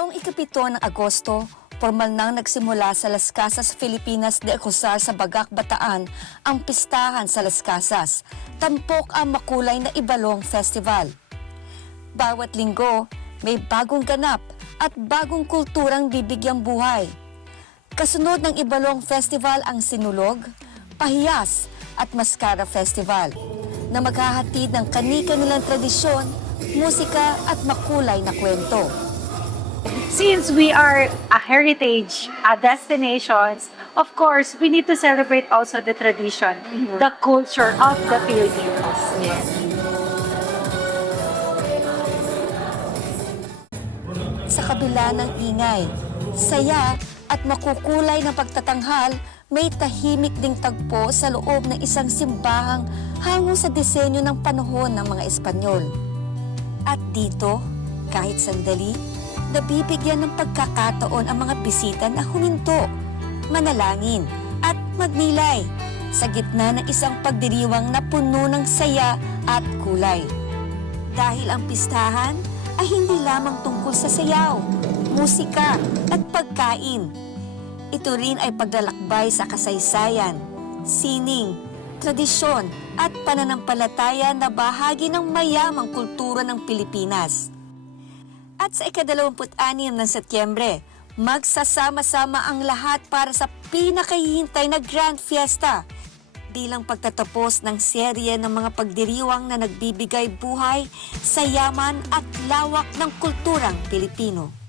Noong ikapito ng Agosto, formal nang nagsimula sa Las Casas, Filipinas de Acosar sa Bagac, Bataan ang pistahan sa Las Casas, tampok ang makulay na Ibalong Festival. Bawat linggo, may bagong ganap at bagong kulturang bibigyang buhay. Kasunod ng Ibalong Festival ang Sinulog, Pahiyas at Mascara Festival na maghahatid ng kani-kanilang tradisyon, musika at makulay na kwento. Since we are a heritage destinations, of course, we need to celebrate also the tradition, the culture of the Filipinos. Yes. Sa kabila ng ingay, saya at makukulay ng pagtatanghal, may tahimik ding tagpo sa loob ng isang simbahang hango sa disenyo ng panahon ng mga Espanyol. At dito, kahit sandali, nabibigyan ng pagkakataon ang mga bisita na huminto, manalangin at magnilay sa gitna ng isang pagdiriwang na puno ng saya at kulay. Dahil ang pistahan ay hindi lamang tungkol sa sayaw, musika at pagkain. Ito rin ay paglalakbay sa kasaysayan, sining, tradisyon at pananampalataya na bahagi ng mayamang kultura ng Pilipinas. At sa ika-26 ng Setyembre, magsasama-sama ang lahat para sa pinakahihintay na Grand Fiesta bilang pagtatapos ng serye ng mga pagdiriwang na nagbibigay buhay sa yaman at lawak ng kulturang Pilipino.